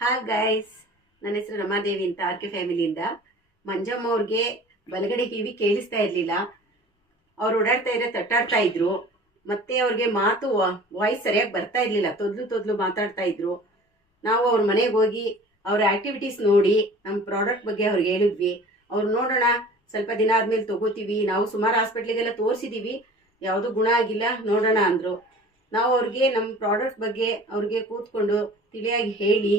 Hi guys, ನನ್ನ ಹೆಸರು ರಮಾದೇವಿ ಅಂತ ಆರ್ ಕೆ ಫ್ಯಾಮಿಲಿಯಿಂದ. ಮಂಜಮ್ಮ ಅವ್ರಿಗೆ ಬಲಗಡೆ ಕಿವಿ ಕೇಳಿಸ್ತಾ ಇರಲಿಲ್ಲ. ಅವ್ರು ಓಡಾಡ್ತಾ ಇದ್ರೆ ತಟ್ಟಾಡ್ತಾ ಇದ್ರು. ಮತ್ತೆ ಅವ್ರಿಗೆ ಮಾತು ವಾಯ್ಸ್ ಸರಿಯಾಗಿ ಬರ್ತಾ ಇರಲಿಲ್ಲ, ತೊದ್ಲು ಮಾತಾಡ್ತಾ ಇದ್ರು. ನಾವು ಅವ್ರ ಮನೆಗೆ ಹೋಗಿ ಅವ್ರ ಆಕ್ಟಿವಿಟೀಸ್ ನೋಡಿ ನಮ್ಮ ಪ್ರಾಡಕ್ಟ್ ಬಗ್ಗೆ ಅವ್ರಿಗೆ ಹೇಳಿದ್ವಿ. ಅವ್ರು ನೋಡೋಣ, ಸ್ವಲ್ಪ ದಿನ ಆದ್ಮೇಲೆ ತಗೋತೀವಿ, ನಾವು ಸುಮಾರು ಹಾಸ್ಪಿಟ್ಲಿಗೆಲ್ಲ ತೋರಿಸಿದೀವಿ, ಯಾವುದು ಗುಣ ಆಗಿಲ್ಲ, ನೋಡೋಣ ಅಂದರು. ನಾವು ಅವ್ರಿಗೆ ನಮ್ಮ ಪ್ರಾಡಕ್ಟ್ ಬಗ್ಗೆ ಅವ್ರಿಗೆ ಕೂತ್ಕೊಂಡು ತಿಳಿಯಾಗಿ ಹೇಳಿ,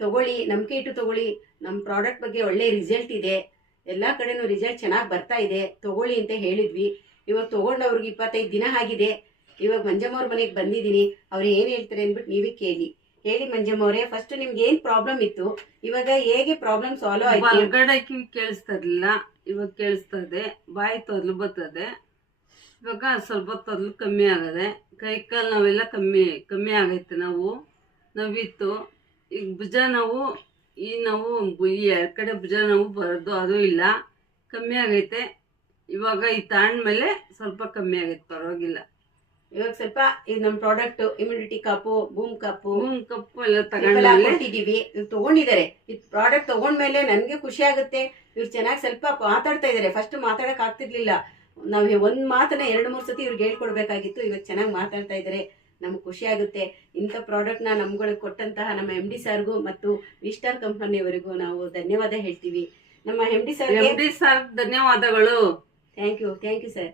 ತಗೊಳ್ಳಿ, ನಂಬಿಕೆ ಇಟ್ಟು ತಗೊಳ್ಳಿ, ನಮ್ಮ ಪ್ರಾಡಕ್ಟ್ ಬಗ್ಗೆ ಒಳ್ಳೆ ರಿಸಲ್ಟ್ ಇದೆ, ಎಲ್ಲ ಕಡೆನೂ ರಿಸಲ್ಟ್ ಚೆನ್ನಾಗಿ ಬರ್ತಾ ಇದೆ, ತಗೊಳ್ಳಿ ಅಂತ ಹೇಳಿದ್ವಿ. ಇವಾಗ ತಗೊಂಡವ್ರಿಗೆ 25 ದಿನ ಆಗಿದೆ. ಇವಾಗ ಮಂಜಮ್ಮ ಅವ್ರ ಮನೆಗೆ ಬಂದಿದ್ದೀನಿ. ಅವ್ರು ಏನು ಹೇಳ್ತಾರೆ ಅಂದ್ಬಿಟ್ಟು ನೀವೇ ಹೇಳಿ ಮಂಜಮ್ಮ ಅವರೇ, ಫಸ್ಟ್ ನಿಮ್ಗೆ ಏನ್ ಪ್ರಾಬ್ಲಮ್ ಇತ್ತು, ಇವಾಗ ಹೇಗೆ ಪ್ರಾಬ್ಲಮ್ ಸಾಲ್ವ್ ಆಯ್ತು? ಹೊರಗಡೆ ಕಿವಿ ಕೇಳಿಸ್ತಾ ಇರ್ಲಿಲ್ಲ, ಇವಾಗ ಕೇಳಿಸ್ತದೆ. ಬಾಯಿ ತೊದಲು ಬರ್ತದೆ. ಇವಾಗ ಸ್ವಲ್ಪ ತೊದಲು ಕಮ್ಮಿ ಆಗದೆ. ಕೈ ಕಾಲು ನಾವೆಲ್ಲ ಕಮ್ಮಿ ಆಗೈತೆ. ನೋವಿತ್ತು. ಈಗ ಭುಜ ನೋವು, ಈ ನೋವು, ಈ ಎರಡು ಕಡೆ ಭುಜ ನೋವು ಬರೋದು ಅದು ಇಲ್ಲ, ಕಮ್ಮಿ ಆಗೈತೆ. ಇವಾಗ ಈ ತಾಂಡ್ಮೇಲೆ ಸ್ವಲ್ಪ ಕಮ್ಮಿ ಆಗೈತೆ, ಪರವಾಗಿಲ್ಲ. ಇವಾಗ ಸ್ವಲ್ಪ ಇದು ನಮ್ಮ ಪ್ರಾಡಕ್ಟ್ ಇಮ್ಯುನಿಟಿ ಕಪ್ಪು, ಬೂಮ್ ಕಪ್ಪು ಎಲ್ಲ ತಗೊಂಡಿದೀವಿ. ತಗೊಂಡಿದ್ದಾರೆ. ಇದು ಪ್ರಾಡಕ್ಟ್ ತಗೊಂಡ್ಮೇಲೆ ನನ್ಗೆ ಖುಷಿ ಆಗುತ್ತೆ. ಇವ್ರು ಚೆನ್ನಾಗಿ ಸ್ವಲ್ಪ ಮಾತಾಡ್ತಾ ಇದಾರೆ. ಫಸ್ಟ್ ಮಾತಾಡಕ್ ಆಗ್ತಿರ್ಲಿಲ್ಲ. ನಾವು ಒಂದ್ ಮಾತನ್ನ 2-3 ಸತಿ ಇವ್ರಿಗೆ ಹೇಳ್ಕೊಡ್ಬೇಕಾಗಿತ್ತು. ಇವಾಗ ಚೆನ್ನಾಗಿ ಮಾತಾಡ್ತಾ ಇದಾರೆ, ನಮ್ಗೆ ಖುಷಿ ಆಗುತ್ತೆ. ಇಂಥ ಪ್ರಾಡಕ್ಟ್ನ ನಮ್ಗಳಿಗೆ ಕೊಟ್ಟಂತಹ ನಮ್ಮ MD ಸಾರ್ಗೂ ಮತ್ತು ವಿಸ್ಟಾರ್ ಕಂಪನಿಯವರಿಗೂ ನಾವು ಧನ್ಯವಾದ ಹೇಳ್ತೀವಿ. ನಮ್ಮ MD ಸರ್ ಧನ್ಯವಾದಗಳು. Thank you sir.